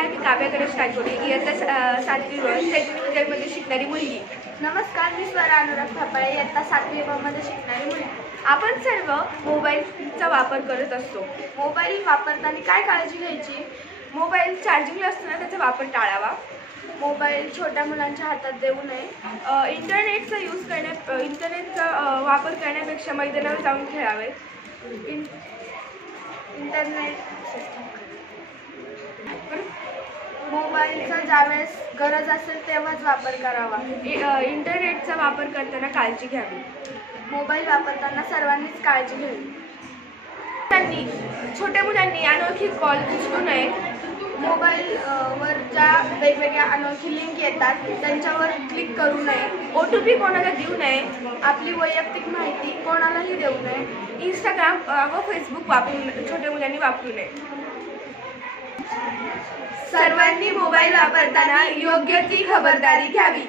नमस्कार, मी काव्या गणेश काटकोडे, इयत्ता 7वी व चैतन्य विद्यालयामध्ये शिकणारी मुलगी। नमस्कार, मी स्वरा अनुराग थापाळे, इयत्ता 7वी ब मध्ये शिकणारी मुलगी। आपण सर्व मोबाईलचा वापर करत असतो। मोबाईल वापरताना काय काळजी घ्यायची? मोबाईल चार्जिंगला असताना त्याचा वापर टाळावा। मोबाईल छोट्या मुलांच्या हातात देऊ नये। इंटरनेटचा वापर करण्यापेक्षा मैदानावर जाऊन खेळावे। मोबाईलचा ज्यावेळेस गरज असेल तेव्हाच वापर करावा। इंटरनेटचा वापर करताना काळजी घ्यावी। मोबाईल वापरताना सर्वांनीच काळजी घ्यावी। छोट्या मुलांनी अनोळखी कॉल उचलू नये। मोबाईलवर ज्या वेगवेगळ्या अनोळखी लिंक येतात त्यांच्यावर क्लिक करू नये। OTP कोणाला देऊ नये। आपली वैयक्तिक माहिती कोणालाही देऊ नये। इंस्टाग्राम व फेसबुक छोट्या मुलांनी वापरू नये। सर्वांनी मोबाईल वापरताना योग्य ती खबरदारी घ्यावी।